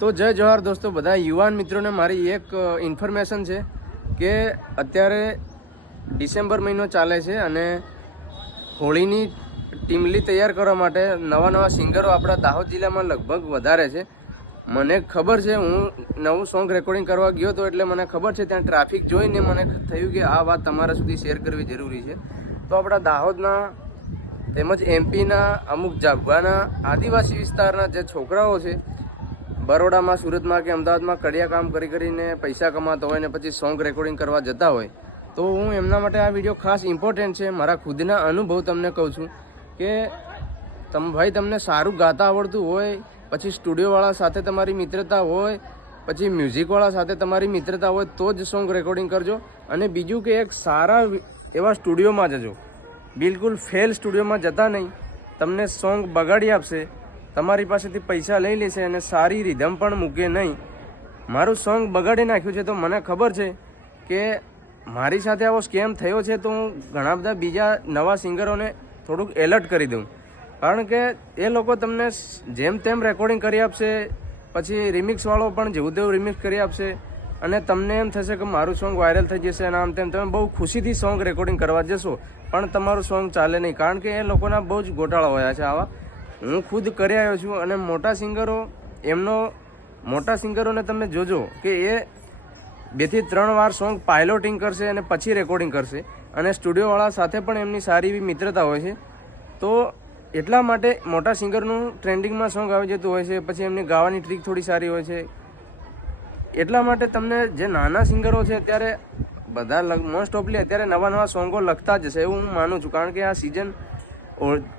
તો જય જોહાર દોસ્તો, બધા યુવાન મિત્રોને મારી એક ઇન્ફોર્મેશન છે કે અત્યારે ડિસેમ્બર મહિનો ચાલે છે અને હોળીની ટીમલી તૈયાર કરવા માટે નવા સિંગરો આપણા દાહોદ જિલ્લામાં લગભગ વધારે છે. મને ખબર છે, હું નવું સોંગ રેકોર્ડિંગ કરવા ગયો હતો એટલે મને ખબર છે. ત્યાં ટ્રાફિક જોઈને મને થયું કે આ વાત તમારા સુધી શેર કરવી જરૂરી છે. તો આપણા દાહોદના તેમજ એમપીના અમુક જાગવાના આદિવાસી વિસ્તારના જે છોકરાઓ છે, બરોડામાં, સુરતમાં કે અમદાવાદમાં કડિયા કામ કરીને પૈસા કમાતા હોય ને પછી સોંગ રેકોર્ડિંગ કરવા જતા હોય, તો હું એમના માટે આ વિડીયો ખાસ ઇમ્પોર્ટન્ટ છે. મારા ખુદના અનુભવ તમને કહું છું કે ભાઈ તમને સારું ગાતા આવડતું હોય, પછી સ્ટુડિયોવાળા સાથે તમારી મિત્રતા હોય, પછી મ્યુઝિકવાળા સાથે તમારી મિત્રતા હોય તો જ સોંગ રેકોર્ડિંગ કરજો. અને બીજું કે એક સારા એવા સ્ટુડિયોમાં જજો. બિલકુલ ફેલ સ્ટુડિયોમાં જતા નહીં. તમને સોંગ બગાડી આપશે, તમારી પાસેથી પૈસા લઈ લેશે અને સારી રિધમ પણ મૂકે નહીં. મારું સોંગ બગાડી નાખ્યું છે તો મને ખબર છે કે મારી સાથે આવો સ્કેમ થયો છે, તો હું ઘણા બધા બીજા નવા સિંગરોને થોડુંક એલર્ટ કરી દઉં. કારણ કે એ લોકો તમને જેમ તેમ રેકોર્ડિંગ કરી આપશે, પછી રિમિક્સવાળો પણ જેવું તેવું રિમિક્સ કરી આપશે અને તમને એમ થશે કે મારું સોંગ વાયરલ થઈ જશે અને આમ તેમ. તમે બહુ ખુશીથી સોંગ રેકોર્ડિંગ કરવા જશો પણ તમારું સોંગ ચાલે નહીં, કારણ કે એ લોકોના બહુ જ ગોટાળા હોયા છે આવા. હું ખુદ કરી આવ્યો છું અને મોટા સિંગરોને તમે જોજો કે એ 2 થી 3 વાર સોંગ પાયલોટિંગ કરશે અને પછી રેકોર્ડિંગ કરશે. અને સ્ટુડિયોવાળા સાથે પણ એમની સારી એવી મિત્રતા હોય છે. તો એટલા માટે મોટા સિંગરનું ટ્રેન્ડિંગમાં સોંગ આવી જતું હોય છે, પછી એમની ગાવાની ટ્રીક થોડી સારી હોય છે. એટલા માટે તમને જે નાના સિંગરો છે અત્યારે બધા મોસ્ટ ઓફલી અત્યારે નવા સોંગો લખતા જ હશે એવું હું માનું છું. કારણ કે આ સિઝન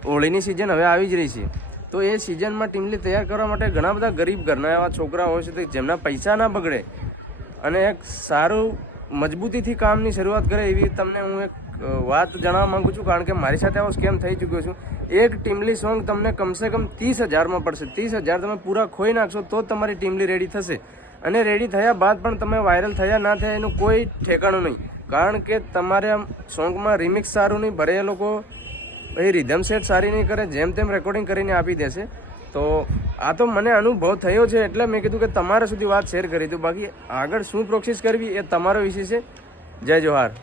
હોળીની સિઝન હવે આવી જ રહી છે. તો એ સિઝનમાં ટીમલી તૈયાર કરવા માટે ઘણા બધા ગરીબ ઘરના એવા છોકરા હોય છે જેમના પૈસા ના બગડે અને એક સારું મજબૂતીથી કામની શરૂઆત કરે એવી તમને હું એક વાત જણાવવા માગું છું. કારણ કે મારી સાથે આવો સ્કેમ થઈ ચૂક્યો છું. એક ટીમલી સોંગ તમને કમસે કમ 30,000માં પડશે. 30,000 તમે પૂરા ખોઈ નાખશો તો તમારી ટીમલી રેડી થશે. અને રેડી થયા બાદ પણ તમે વાયરલ થયા ના થયા એનું કોઈ ઠેકાણું નહીં. કારણ કે તમારે આમ સોંગમાં રિમિક્સ સારું નહીં ભરે, એ લોકો એ રિધમ સેટ સારી નહીં કરે, જેમ તેમ રેકોર્ડિંગ કરીને આપી દેશે. તો આ તો મને અનુભવ થયો છે એટલે મેં કીધું કે તમારા સુધી વાત શેર કરી દઉં. બાકી આગળ શું પ્રોસેસ કરવી એ તમારો વિષય છે. જય જોહાર.